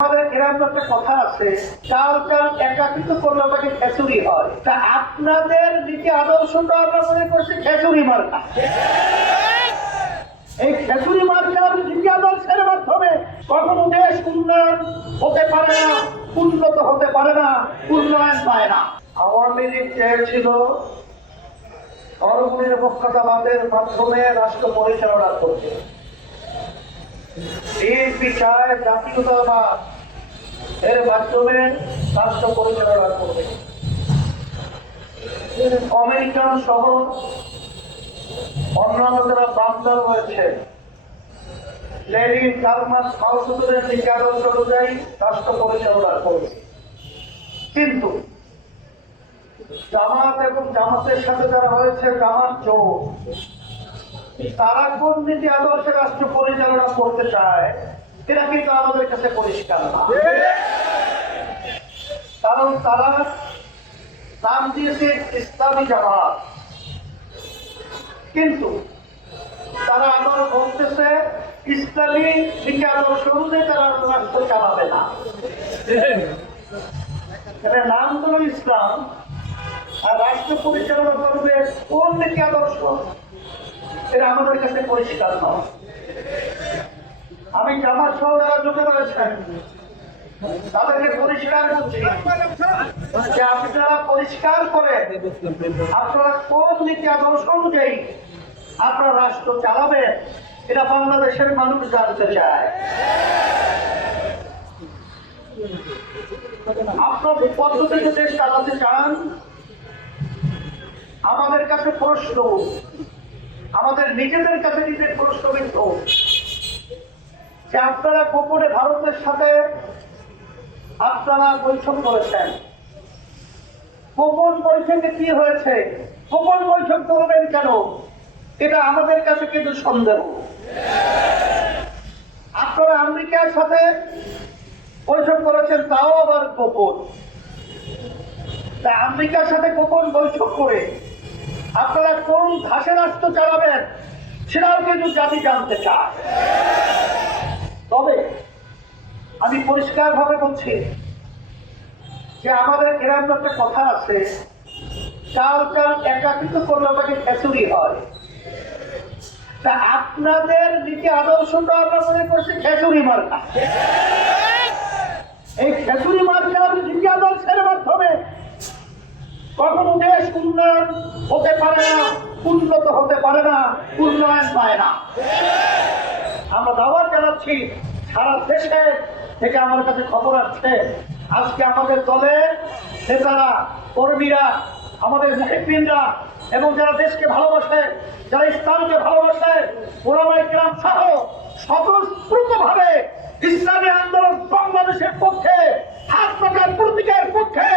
আমাদের গ্রামে একটা কথা আছে, চাল চাল একাকিত্ব করলে ওটাকে খেচুড়ি হয়। তা আপনাদের নীতি আদর্শটা আমরা মনে করছি খেচুড়ি মার্কা। এই খেচুড়ি মার্কার নীতি আদর্শের মাধ্যমে কখনো দেশ উন্নয়ন হতে পারে না, উন্নত হতে পারে না, উন্নয়ন পায় না। আওয়ামী লীগ চেয়েছিল ধর্মনিরপেক্ষতাবাদের মাধ্যমে রাষ্ট্র পরিচালনা করতে। বিএনপি চায় জাতীয়তাবাদ এর মাধ্যমে রাষ্ট্র পরিচালনা করবে। আমেরিকান সহ অন্যান্য যারা বামদল রয়েছে, লেনিন, কার্ল মার্কস, মাওসেতুংয়ের নীতি আদর্শ অনুযায়ী রাষ্ট্র পরিচালনা করবে। কিন্তু জামাত এবং জামাতের সাথে যারা হয়েছে জামাত জোট, তারা কোন নীতি আদর্শে রাষ্ট্র পরিচালনা করতে চায় এটা কিন্তু আমাদের কাছে পরিষ্কার না। কারণ তারা নাম দিয়েছে ইসলামী জামাত, কিন্তু তারা আবার বলতেছে ইসলামী নীতি আদর্শ অনুযায়ী তারা রাষ্ট্র চালাবে না। নাম হলো ইসলাম, আর রাষ্ট্র পরিচালনা করবে কোন নীতি আদর্শ এটা আমাদের কাছে পরিষ্কার নয়। আমি জামাত সহ যারা জোটে রয়েছেন তাদেরকে পরিষ্কার করছি যে আপনারা পরিষ্কার করে আপনারা কোন নীতি আদর্শ অনুযায়ী আপনারা রাষ্ট্র চালাবেন এটা বাংলাদেশের মানুষ জানতে চায়। আপনার পদ্ধতিতে দেশ চালাতে চান, আমাদের কাছে প্রশ্ন, আমাদের নিজেদের কাছে নিজের প্রশ্ন কিন্তু যে আপনারা গোপনে ভারতের সাথে আপনারা বৈঠক করেছেন। গোপন বৈঠকে কি হয়েছে? গোপন বৈঠক করবেন কেন? এটা আমাদের কাছে কিন্তু সন্দেহ। আপনারা আমেরিকার সাথে বৈঠক করেছেন, তাও আবার গোপন। তা আমেরিকার সাথে গোপন বৈঠক করে আপনারা কোন ঘাসে রাষ্ট্র চালাবেন সেটাও কিন্তু জাতি জানতে চায়। তবে আমি পরিষ্কার ভাবে বলছি যে আমাদের গ্রামে একটা কথা আছে, চাল চাল একাকিত্ব করলে ওটাকে খেচুড়ি হয়। তা আপনাদের নীতি আদর্শটা আমরা মনে করছি খেচুড়ি মার্কা। এই খেচুড়ি মার্কার নীতি আদর্শের মাধ্যমে কখনো দেশ উন্নয়ন হতে পারে না, উন্নত হতে পারে না, উন্নয়ন পায় না। আমরা দাওয়াত জানাচ্ছি, সারা দেশে থেকে আমার কাছে খবর আসছে আজকে আমাদের দলের নেতারা, কর্মীরা, আমাদের মুহিব্বিনরা এবং যারা দেশকে ভালোবাসে, যারা ইসলামকে ভালোবাসে, ওলামায়ে কেরাম সহ স্বতঃস্ফূর্তভাবে ইসলামী আন্দোলন বাংলাদেশের পক্ষে, হাত পাকার প্রতীকের পক্ষে